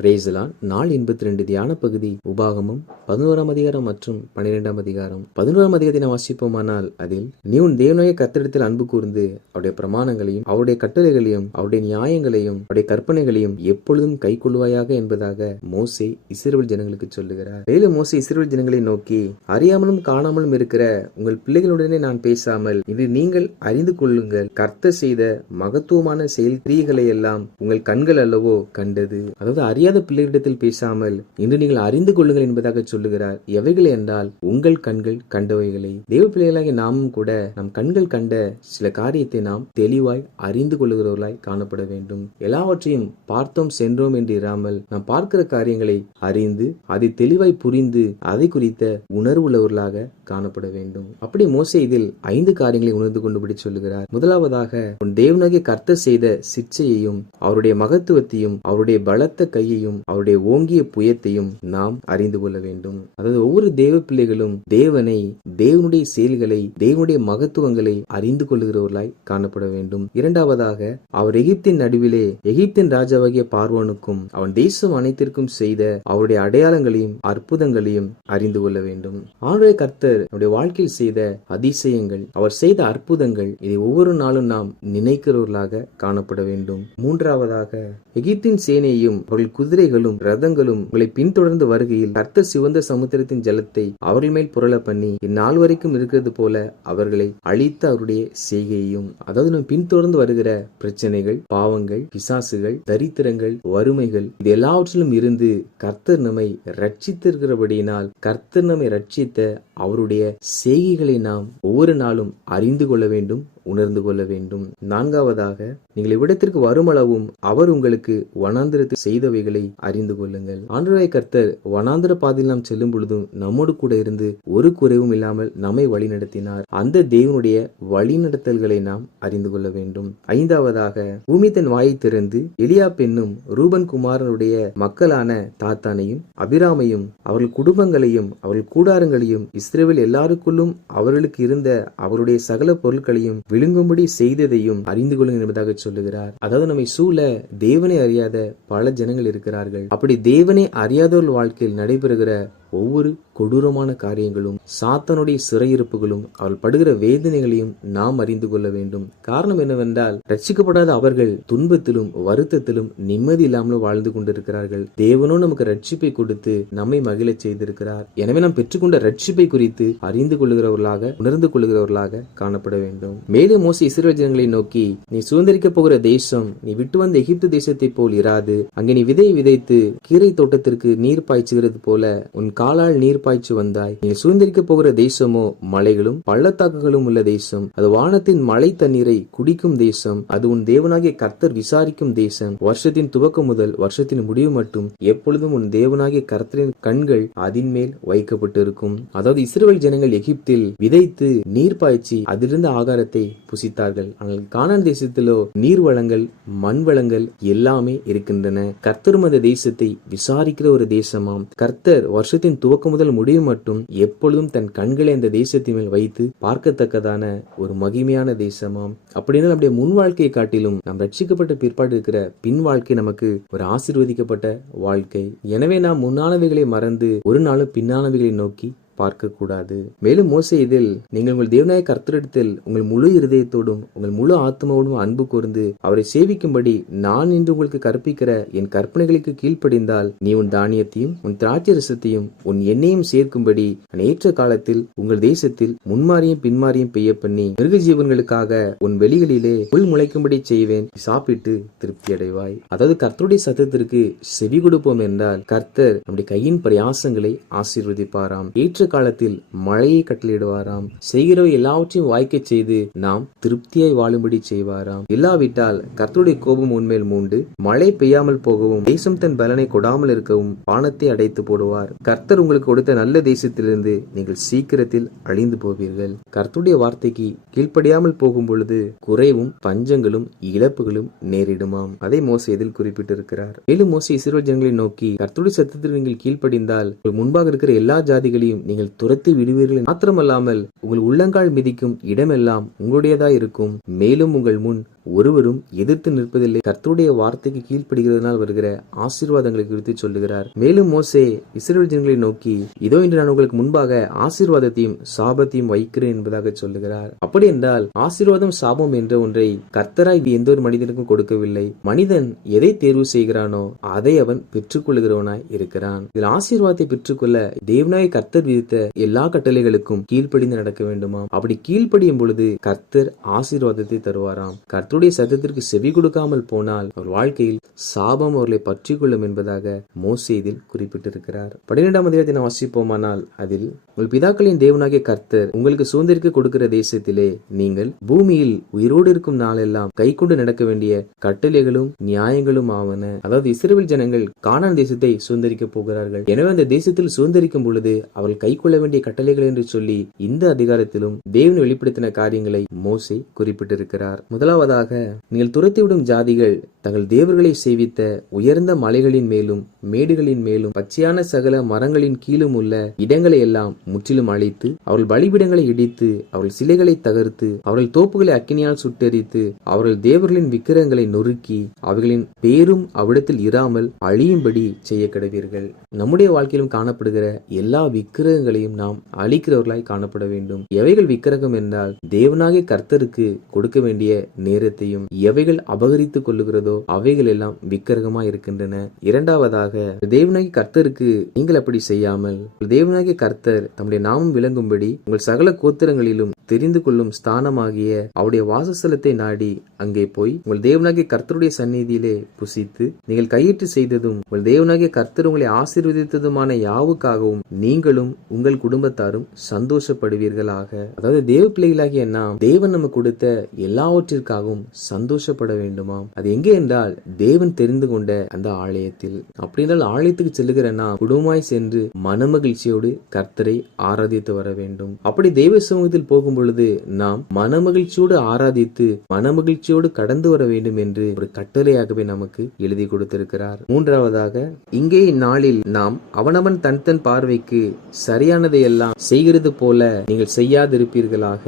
Praise the Lord நாள் 82 தியான பகுதி உபாகமம் 11ஆம் அதிகாரம் மற்றும் 12ஆம் அதிகாரம். 11ஆம் அதிகாரத்தை வாசிப்போமானால், அதில் நீ உன் தேவனாகிய கர்த்தரிடத்தில் அன்பு கூர்ந்து அவருடைய பிரமாணங்களையும் அவருடைய கட்டளைகளையும் அவருடைய நியாயங்களையும் அவருடைய கற்பனைகளையும் எப்பொழுதும் கை கொள்வாயாக என்பதாக மோசே இஸ்ரவேல் ஜனங்களுக்கு சொல்லுகிறார். மேலும் மோசே இஸ்ரவேல் ஜனங்களை நோக்கி, அறியாமலும் காணாமலும் இருக்கிற உங்கள் பிள்ளைகளுடனே நான் பேசாமல் இது நீங்கள் அறிந்து கொள்ளுங்கள், கர்த்தர் செய்த மகத்துவமான செயல் கிரியைகளை எல்லாம் உங்கள் கண்கள் அல்லவோ கண்டது. அதாவது அறியாத பிள்ளைகளிடத்தில் பேசாமல் இன்று நீங்கள் அறிந்து கொள்ளுங்கள் என்பதாக சொல்லுகிறார். எவைகளை என்றால் உங்கள் கண்கள் கண்டவைகளை. தேவ பிள்ளைகளாகிய நாமும் கூட நம் கண்கள் கண்ட சில காரியத்தை நாம் தெளிவாய் அறிந்து கொள்ளுகிறவர்களாய் காணப்பட வேண்டும். எல்லாவற்றையும் பார்த்தோம் சென்றோம் என்று இராமல் நாம் பார்க்கிற காரியங்களை அறிந்து அதை தெளிவாய் புரிந்து அதை குறித்த உணர்வு உள்ளவர்களாக காணப்பட வேண்டும். அப்படி மோசே இதில் 5 காரியங்களை உணர்ந்து கொண்டுபடி சொல்லுகிறார். முதலாவதாக, உன் தேவனாகிய கர்த்தர் செய்த சிற்சையையும் அவருடைய மகத்துவத்தையும் அவருடைய பலத்த கையையும் அவருடைய ஓங்கிய புயத்தையும் நாம் அறிந்து கொள்ள வேண்டும். அதாவது ஒவ்வொரு தேவ பிள்ளைகளும் தேவனை, தேவனுடைய செயல்களை, தேவனுடைய மகத்துவங்களை அறிந்து கொள்ளுகிறவர்களாய் காணப்பட வேண்டும். இரண்டாவதாக, அவர் எகிப்தின் நடுவிலே எகிப்தின் ராஜாவாகிய பார்வோனுக்கும் அவன் தேசம் அனைத்திற்கும் செய்த அவருடைய அடையாளங்களையும் அற்புதங்களையும் அறிந்து கொள்ள வேண்டும். ஆண்டவராகிய கர்த்தர் நம்முடைய வாழ்க்கையில் செய்த அதிசயங்கள், அவர் செய்த அற்புதங்கள், இதை ஒவ்வொரு நாளும் நாம் நினைக்கிறவர்களாக காணப்பட வேண்டும். மூன்றாவதாக, எகிப்தின் சேனையும் அவர்கள் குதிரைகளும் ரதங்களும் உங்களை பின்தொடர்ந்து வருகையில் கர்த்தர் சிவந்த சமுத்திரத்தின் ஜலத்தை அவர்கள் மேல் புரள பண்ணி இந்நாள் வரைக்கும் இருக்கிறது போல அவர்களை அழித்த அவருடைய செய்கையையும், அதாவது நம்ம பின்தொடர்ந்து வருகிற பிரச்சனைகள், பாவங்கள், பிசாசுகள், தரித்திரங்கள், வறுமைகள், இது எல்லாவற்றிலும் இருந்து கர்த்தர் நம்மை ரட்சித்திருக்கிறபடியினால் கர்த்தர் நம்மை ரட்சித்த அவருடைய செய்கைகளை நாம் ஒவ்வொரு நாளும் அறிந்து கொள்ள வேண்டும், உணர்ந்து கொள்ள வேண்டும். நான்காவதாக, நீங்கள் இவ்விடத்திற்கு வருமளவும் அவர் உங்களுக்கு வனாந்திரத்தில் செய்தவைகளை அறிந்து கொள்ளுங்கள். ஆண்டவராகிய கர்த்தர் வனாந்திர பாதையில் நாம் செல்லும் பொழுதும் நம்மோடு கூட இருந்து ஒரு குறைவும் இல்லாமல் நம்மை வழி நடத்தினார். அந்த தேவனுடைய வழிநடத்தல்களை நாம் அறிந்து கொள்ள வேண்டும். ஐந்தாவதாக, பூமி தன் வாயை திறந்து எலியா பெண்ணும் ரூபன் குமாரனுடைய மக்களான தாத்தானையும் அபிராமையும் அவர்கள் குடும்பங்களையும் அவர்கள் கூடாரங்களையும் இஸ்ரவேல் எல்லாருக்குள்ளும் அவர்களுக்கு இருந்த அவருடைய சகல பொருட்களையும் விழுங்கும்படி செய்ததையும் அறிந்து கொள்ளுங்கள் என்பதாக சொல்லுகிறார். அதாவது நம்மை சூழ தேவனை அறியாத பல ஜனங்கள் இருக்கிறார்கள். அப்படி தேவனை அறியாதவர்கள் வாழ்க்கையில் நடைபெறுகிற ஒவ்வொரு கொடூரமான காரியங்களும், சாத்தானுடைய சிறையிருப்புகளும், அவள் படுகிற வேதனைகளையும் நாம் அறிந்து கொள்ள வேண்டும். காரணம் என்னவென்றால், ரட்சிக்கப்படாத அவர்கள் துன்பத்திலும் வருத்தத்திலும் நிம்மதி இல்லாமல் வாழ்ந்து கொண்டிருக்கிறார்கள். தேவனோ நமக்கு ரட்சிப்பை கொடுத்து நம்மை மகிழ செய்திருக்கிறார். எனவே நாம் பெற்றுக்கொண்ட ரட்சிப்பை குறித்து அறிந்து கொள்ளுகிறவர்களாக, உணர்ந்து கொள்ளுகிறவர்களாக காணப்பட வேண்டும். மேலும் மோசே இஸ்ரவேல் ஜனங்களை நோக்கி, நீ சுதந்திரிக்க போகிற தேசம் நீ விட்டு வந்த எகிப்து தேசத்தை போல் இராது. அங்கே நீ விதை விதைத்து கீரை தோட்டத்திற்கு நீர் பாய்ச்சுகிறது போல உன் காலால் நீர் பாய்ச்சி வந்தாய். நீ சுதந்திரிக்க போகிற தேசமோ மலைகளும் பள்ளத்தாக்குகளும் உள்ள தேசம். அது வானத்தின் மழை தண்ணீரை குடிக்கும் தேசம். அது உன் தேவனாகிய கர்த்தர் விசாரிக்கும் தேசம். வருஷத்தின் துவக்கம் முதல் வருஷத்தின் முடிவு மட்டும் எப்பொழுதும் உன் தேவனாகிய கர்த்தரின் கண்கள் அதன் மேல் வைக்கப்பட்டிருக்கும். அதாவது இஸ்ரவேல் ஜனங்கள் எகிப்தில் விதைத்து நீர் பாய்ச்சி அதிலிருந்து ஆகாரத்தை புசித்தார்கள். ஆனால் கானான் தேசத்திலோ நீர் வளங்கள், மண் வளங்கள் எல்லாமே இருக்கின்றன. கர்த்தரும் அந்த தேசத்தை விசாரிக்கிற ஒரு தேசமாம். கர்த்தர் வருஷத்தின் துவக்கம் முதல் முடிவு மட்டும் எப்பொழுதும் தன் கண்களை அந்த தேசத்தின் மேல் வைத்து பார்க்கத்தக்கதான ஒரு மகிமையான தேசமாம். அப்படின்னா நம்முடைய முன் வாழ்க்கையை காட்டிலும் நாம் ரட்சிக்கப்பட்ட பிற்பாடு இருக்கிற பின் வாழ்க்கை நமக்கு ஒரு ஆசீர்வதிக்கப்பட்ட வாழ்க்கை. எனவே நாம் முன்னானவைகளை மறந்து ஒரு நாளும் பின்னானவைகளை நோக்கி பார்க்க கூடாது. மேலும் மோசே இதில், நீங்கள் உங்கள் தேவனாகிய கர்த்தரிடத்தில் உங்கள் முழு இருதயத்தோடும் உங்கள் முழு ஆத்மாவோடும் அன்பு கூர்ந்து அவரை சேவிக்கும்படி நான் இன்று உங்களுக்கு கற்பிக்கிற என் கற்பனைகளுக்கு கீழ்ப்படிந்தால் நீ உன் தானியத்தையும் உன் திராட்சை ரசத்தையும் உன் எண்ணெயும் சேர்க்கும்படி நான் ஏற்ற காலத்தில் உங்கள் தேசத்தில் முன்மாரியும் பின்மாரியும் பெய்ய பண்ணி மிருக ஜீவன்களுக்காக உன் வெளிகளிலே புல் முளைக்கும்படி செய்வேன், சாப்பிட்டு திருப்தி அடைவாய். அதாவது கர்த்தருடைய சத்தத்திற்கு செவி கொடுப்போம் என்றால் கர்த்தர் நம்முடைய கையின் பிரயாசங்களை ஆசீர்வதிப்பாராம். ஏற்ற காலத்தில் மழையை கட்டளையிடுவாராம். செய்கிறவை எல்லாவற்றையும் வாய்க்க செய்து நாம் திருப்தியாய் வாழும்படி செய்வாராம். இல்லாவிட்டால் கர்த்தருடைய கோபம் உன்மேல் மூண்டு மழை பெய்யாமல் போகவும் தேசம் தன் பலனை கொடாமல் இருக்கவும் வானத்தை அடைத்து போடுவார். கர்த்தர் உங்களுக்கு கொடுத்த நல்ல தேசத்திலிருந்து நீங்கள் சீக்கிரத்தில் அழிந்து போவீர்கள். கர்த்தருடைய வார்த்தைக்கு கீழ்ப்படியாமல் போகும் பொழுது குறைவும் பஞ்சங்களும் இழப்புகளும் நேரிடுமாம். அதை மோசே இதில் குறிப்பிட்டிருக்கிறார். மேலும் மோசே இஸ்ரவேல் ஜனங்களை நோக்கி, கர்த்தருடைய சத்தத்தில் நீங்கள் கீழ்ப்படிந்தால் முன்பாக இருக்கிற எல்லா ஜாதிகளையும் நீங்கள் துரத்தி விடுவீர்கள். மாத்திரமல்லாமல் உங்கள் உள்ளங்கால் மிதிக்கும் இடமெல்லாம் உங்களுடையதா இருக்கும். மேலும் உங்கள் முன் ஒருவரும் எதிர்த்து நிற்பதில்லை. கர்த்தருடைய வார்த்தைக்கு கீழ்ப்படுகிறதுனால் வருகிற ஆசீர்வாதங்களை குறித்து சொல்லுகிறார். மேலும் மோசே இஸ்ரவேல் ஜனங்களை நோக்கி, இதோ இன்று நான் உங்களுக்கு முன்பாக ஆசீர்வாதத்தையும் சாபத்தையும் வைக்கிறேன் என்பதாக சொல்லுகிறார். அப்படி என்றால் ஆசீர்வாதம் சாபம் என்ற ஒன்றை கர்த்தராய் எந்த ஒரு மனிதனுக்கும் கொடுக்கவில்லை. மனிதன் எதை தேர்வு செய்கிறானோ அதை அவன் பெற்றுக்கொள்கிறவனாய் இருக்கிறான். இதில் ஆசீர்வாதத்தை பெற்றுக்கொள்ள தேவனாய் கர்த்தர் விதித்த எல்லா கட்டளைகளுக்கும் கீழ்ப்படிந்து நடக்க வேண்டுமாம். அப்படி கீழ்ப்படியும் பொழுது கர்த்தர் ஆசீர்வாதத்தை தருவாராம். கர்த்தருடைய சத்தத்திற்கு செவி கொடுக்காமல் போனால் அவர் வாழ்க்கையில் சாபம் அவர்களை பற்றி கொள்ளும் என்பதாக மோசே இதில் குறிப்பிட்டிருக்கிறார். 12ஆம் அதிகாரத்தை நாம் வாசிப்போமானால் அதில், உங்கள் பிதாக்களின் தேவனாகிய கர்த்தர் உங்களுக்கு சுதந்திரிக்க கொடுக்கிற தேசத்திலே நீங்கள் பூமியில் உயிரோடு இருக்கும் நாளெல்லாம் கை கொண்டு நடக்க வேண்டிய கட்டளைகளும் நியாயங்களும் ஆவன. அதாவது இஸ்ரவேல் ஜனங்கள் கானான் தேசத்தை சுதந்திரிக்க போகிறார்கள். எனவே அந்த தேசத்தில் சுதந்திரிக்கும் பொழுது அவர்கள் கை கொள்ள வேண்டிய கட்டளைகள் என்று சொல்லி இந்த அதிகாரத்திலும் தேவன் வெளிப்படுத்தின காரியங்களை மோசே குறிப்பிட்டிருக்கிறார். முதலாவதாக, நீங்கள் துரத்திவிடும் ஜாதிகள் தங்கள் தேவர்களை சேவித்த உயர்ந்த மலைகளின் மேலும் மேடுகளின் மேலும் பச்சையான சகல மரங்களின் கீழும் உள்ள இடங்களை எல்லாம் முற்றிலும் அழித்து அவர்கள் பலிபீடங்களை இடித்து அவர்கள் சிலைகளை தகர்த்து அவர்கள் தோப்புகளை அக்கினியால் சுட்டெரித்து அவர்கள் தேவர்களின் விக்கிரகங்களை நொறுக்கி அவைகளின் பேரும் அவ்விடத்தில் இராமல் அழியும்படி செய்ய கடவீர்கள். நம்முடைய வாழ்க்கையிலும் காணப்படுகிற எல்லா விக்கிரகங்களையும் நாம் அழிக்கிறவர்களாய் காணப்பட வேண்டும். எவைகள் விக்கிரகம் என்றால் தேவனாகிய கர்த்தருக்கு கொடுக்க வேண்டிய நேரத்தையும் எவைகள் அபகரித்துக் கொள்ளுகிறதோ அவைகள் எல்லாம் விக்கிரகமாய் இருக்கின்றன. இரண்டாவதாக, தேவனாகிய கர்த்தருக்கு நீங்கள் அப்படி செய்யாமல் தேவனாகிய கர்த்தர் தம்முடைய நாமம் விளங்கும்படி உங்கள் சகல கோத்திரங்களிலும் தெரிந்து கொள்ளும் ஸ்தானமாகிய அவருடைய வாசஸ்தலத்தை நாடி அங்கே போய் உங்கள் தேவனாகிய கர்த்தருடைய சந்நிதியிலே புசித்து நீங்கள் கையிட்டு செய்ததும் உங்கள் தேவனாகிய கர்த்தர் உங்களை ஆசீர்வதித்ததுமான யாவுக்காகவும் நீங்களும் உங்கள் குடும்பத்தாரும் சந்தோஷப்படுவீர்களாக. அதாவது தேவ பிள்ளைகளாகிய நாம் தேவன் நமக்கு கொடுத்த எல்லாவற்றிற்காகவும் சந்தோஷப்பட வேண்டுமாம். அது எங்கே என்றால் தேவன் தெரிந்து கொண்ட அந்த ஆலயத்தில். அப்படி என்றால் ஆலயத்துக்கு செல்லுகிற நாம் குடும்பமாய் சென்று மனமகிழ்ச்சியோடு கர்த்தரை ஆராதித்து வர வேண்டும். அப்படி தெய்வ சமூகத்தில் போகும் பொழுது நாம் மனமகிழ்ச்சியோடு ஆராதித்து மனமகிழ்ச்சியோடு கடந்து வர வேண்டும் என்று ஒரு கட்டளையாகவே நமக்கு எழுதி கொடுத்திருக்கிறார். மூன்றாவதாக, இங்கே இந்நாளில் நாம் அவனவன் தன் தன் பார்வைக்கு சரியானதை எல்லாம் செய்கிறது போல நீங்கள் செய்யாதிருப்பீர்களாக.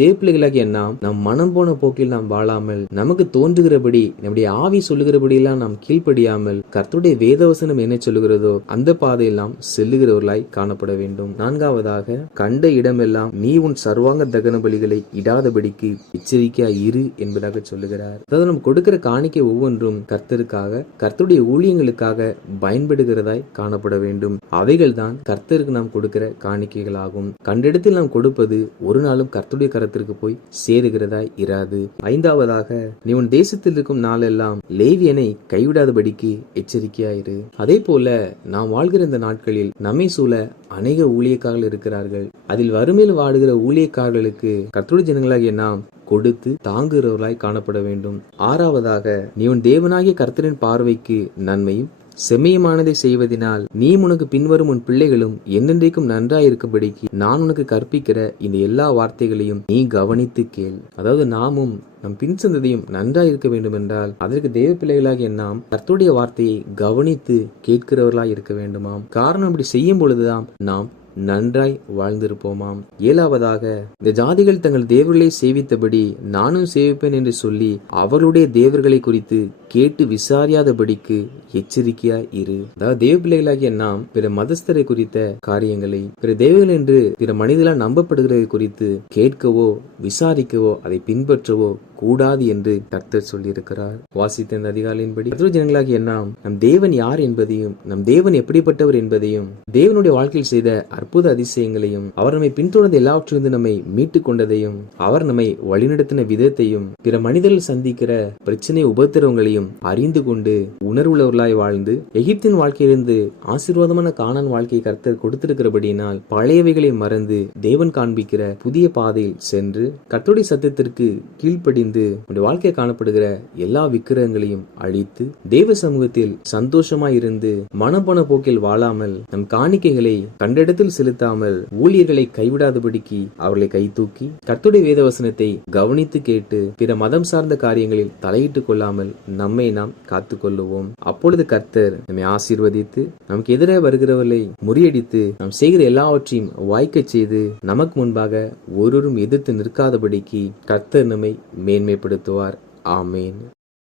தேவ பிள்ளைகளாகிய நாம் நம் மனம் போன போக்கில் நாம் வாழாமல் நமக்கு தோன்றுகிறபடி நம்முடைய ஆவி சொல்லுகிறபடி எல்லாம் நாம் கீழ்ப்படியாமல் கர்த்தருடைய வேதவசனம் என்ன சொல்லுகிறதோ அந்த பாதையில் நாம் செல்லுகிறவர்களாய் காணப்பட வேண்டும். நான்காவதாக, கண்ட இடமெல்லாம் நீ உன் சர்வாங்க தகன பலிகளை இடாதபடிக்கு எச்சரிக்கையா இரு என்பதாக சொல்லுகிறார். அதாவது நம்ம கொடுக்கிற காணிக்கை ஒவ்வொன்றும் கர்த்தருக்காக கர்த்தருடைய ஊழியங்களுக்காக பயன்படுகிறதாய் காணப்பட வேண்டும். அவைகள் தான் கர்த்தருக்கு நாம் கொடுக்கிற காணிக்கைகளாகும். கண்டிடத்தில் நாம் கொடுப்பது ஒரு நாளும் கர்த்தருடைய கரத்திற்கு போய் சேருகிறதாய் இராது. ஐந்தாவதாக, நீ உன் தேசத்தில் இருக்கும் நாளெல்லாம் லேவியனை கைவிடாதபடிக்கு எச்சரிக்கையாயிரு. அதே போல நாம் வாழ்கிற இந்த நாட்களில் நம்மை சூழ அநேக ஊழியக்காரர்கள் இருக்கிறார்கள். அதில் வறுமையில் வாடுகிற ஊழியக்காரர்களுக்கு கர்த்தருடைய ஜனங்களாகிய நாம் கொடுத்து தாங்குகிறவர்களாய் காணப்பட வேண்டும். ஆறாவதாக, நீ உன் தேவனாகிய கர்த்தரின் பார்வைக்கு நன்மையும் செம்மையுமானதை செய்வதனால் நீ உனக்கு பின்வரும் உன் பிள்ளைகளும் என்னென்றைக்கும் நன்றாயிருக்கும்படிக்கு நான் உனக்கு கற்பிக்கிற இந்த எல்லா வார்த்தைகளையும் நீ கவனித்து கேள். அதாவது நாமும் நம் பின் சந்ததியும் நன்றாய் இருக்க வேண்டும் என்றால் அதற்கு தேவ பிள்ளைகளாகிய நாம் கர்த்தருடைய வார்த்தையை கவனித்து கேட்கிறவர்களாய் இருக்க வேண்டுமாம். காரணம் இப்படி செய்யும் பொழுதுதான் நாம் நன்றாய் வாழ்ந்திருப்போமாம். ஏழாவதாக, இந்த ஜாதிகள் தங்கள் தேவர்களை சேவித்தபடி நானும் சேவிப்பேன் என்று சொல்லி அவர்களுடைய தேவர்களை குறித்து கேட்டு விசாரியாதபடிக்கு எச்சரிக்கையா இரு. அதாவது தேவ பிள்ளைகளாகிய நாம் பிற மதஸ்தரை குறித்த காரியங்களை பிற தேவர்கள் என்று பிற மனிதர்களால் நம்பப்படுகிறது குறித்து கேட்கவோ விசாரிக்கவோ அதை பின்பற்றவோ கூடாது என்று கர்த்தர் சொல்லியிருக்கிறார். வாசித்த இந்த அதிகாலையின்படி ஜனங்களாகிய நாம் நம் தேவன் யார் என்பதையும் நம் தேவன் எப்படிப்பட்டவர் என்பதையும் தேவனுடைய வாழ்க்கையில் செய்த அற்புத அதிசயங்களையும் அவர் நம்மை பின்தொடர்ந்த எல்லாவற்றிலிருந்து நம்மை மீட்டுக் கொண்டதையும் அவர் நம்மை வழிநடத்தின விதத்தையும் பிற மனிதர்கள் சந்திக்கிற பிரச்சனை உபத்திரவங்களையும் அறிந்து கொண்டு உணர்வுள்ளவர்களாய் வாழ்ந்து எகிப்தின் வாழ்க்கையிலிருந்து ஆசீர்வாதமான கானான் வாழ்க்கையை கர்த்தர் கொடுத்திருக்கிறபடியினால் பழையவைகளை மறந்து தேவன் காண்பிக்கிற புதிய பாதையில் சென்று கர்த்தருடைய சத்தத்திற்கு கீழ்ப்படிந்து வாழ்க்கை காணப்படுகிற எல்லா விக்கிரகங்களையும் அழித்து தேவ சமூகத்தில் சந்தோஷமாய் இருந்து மனம் போன போக்கில் வாழாமல் நம் காணிக்கைகளை கண்டிடத்தில் செலுத்தாமல் ஊழியர்களை கைவிடாதபடிக்கு அவர்களை கை தூக்கி கர்த்தருடைய வேதவசனத்தை கவனித்து கேட்டு பிற மதம் சார்ந்த காரியங்களில் தலையிட்டுக் கொள்ளாமல் நம்மை நாம் காத்துக் கொள்ளுவோம். அப்பொழுது கர்த்தர் நம்மை ஆசீர்வதித்து நமக்கு எதிரே வருகிறவர்களை முறியடித்து நாம் செய்கிற எல்லாவற்றையும் வாய்க்க செய்து நமக்கு முன்பாக ஒருவரும் எதிர்த்து நிற்காதபடிக்கு கர்த்தர் நம்மை மேன்மைப்படுத்துவார். ஆமேன்.